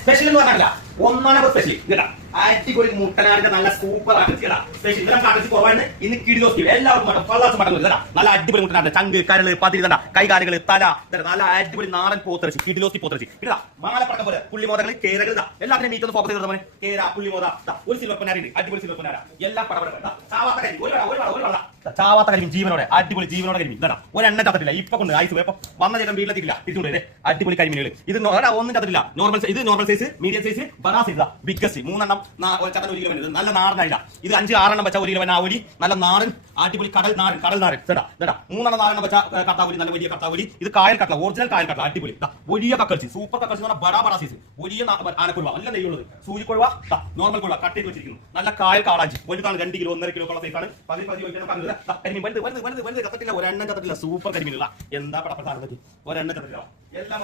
Special എന്ന് പറഞ്ഞാൽ ഒന്നാമത് സ്പെഷ്യൽ കേട്ടാ. അടിപൊളി മുട്ടനാടിന്റെ നല്ല സൂപ്പർ കേട്ടാ സ്പെഷ്യൽ. ഇതിലൊക്കെ ആകർഷി കുറവാണ്. ഇന്ന് കിടിലോസ്റ്റി എല്ലാവർക്കും മട്ടം പള്ളാസ് മട്ടം കേട്ടാ. നല്ല അടിപൊളി മുട്ടനാട് ചങ്ക് കരള് പതിരി തണ്ട കൈകാലുകൾ തല നല്ല അടിപൊളി നാടൻ പോത്തിറച്ചി കിടിലോസ്റ്റി പോത്തിറച്ചി കേട്ടാ. മാലപ്പടക്കം പോലെ പുള്ളിമോതകൾ കേരകൾ എല്ലാത്തിനും മീറ്റ് ഒന്ന് ഫോക്കസ് ചെയ്ത് നമ്മൾ കേര പുള്ളിമോത ഒരു സിൽവർ പൊന്നാരുണ്ട് അടിപൊളി സിൽവർ പൊന്നാര എല്ലാം പടപട ചാവാത്ത കരിമീൻ ചാവാത്ത കരിമീൻ ജീവനോടെ അടിപൊളി ജീവനോടെ കരിമീൻ ഇതാ ഒരെണ്ണ ചത്തിട്ടില്ല. ഇപ്പൊ കൊണ്ട് ഐസ് ഇപ്പൊ വന്ന ചേട്ടൻ വീട്ടിലെത്തിക്കില്ല തിരിച്ചുകൊണ്ടേ അടിപൊളി കരിമീനുകൾ. ഇത് ഒന്നും ചത്തിട്ടില്ല. നോർമൽ സൈസ് മീഡിയം സൈസ് ബനാ സൈസ് ബിഗ്ഗസ്റ്റ് 3 എണ്ണം ചത്തൻ 1 കിലോ വരുന്നത് നല്ല നാടനായില്ല. ഇത് 5-6 എണ്ണം വെച്ച 1 കിലോ ആവലി നല്ല നാടൻ അടിപൊളി കടൽ നാടൻ ചേട്ടാ 3 എണ്ണം 4 എണ്ണം വെച്ച കത്താവലി നല്ല വലിയ കത്താവലി. ഇത് കായൽ കട്ടല ഒറിജിനൽ കായൽ കട്ടല അടിപൊളി വലിയ കക്കർച്ചി സൂപ്പർ കക്കർച്ചി എന്ന് പറഞ്ഞാൽ ബടാ സൈസ് വലിയ ആനക്കുഴവ നല്ല നെയ്യുള്ളത് സൂചിക്കുഴവ നോർമൽ കുഴവ കട്ട് ചെയ്ത് വെച്ചിരിക്കുന്നു. നല്ല കായൽ കാളാഞ്ചി വലുതാണ് 2 കിലോ 1.5 കിലോ സൈസാണ്. കത്തില്ല ഒരെണ്ണം ചത്തിട്ടില്ല. സൂപ്പർ കരിമീനുള്ള എന്താ പടപ്പെട്ട ഒരെണ്ണം ചത്തിട്ടില്ല. എല്ലാം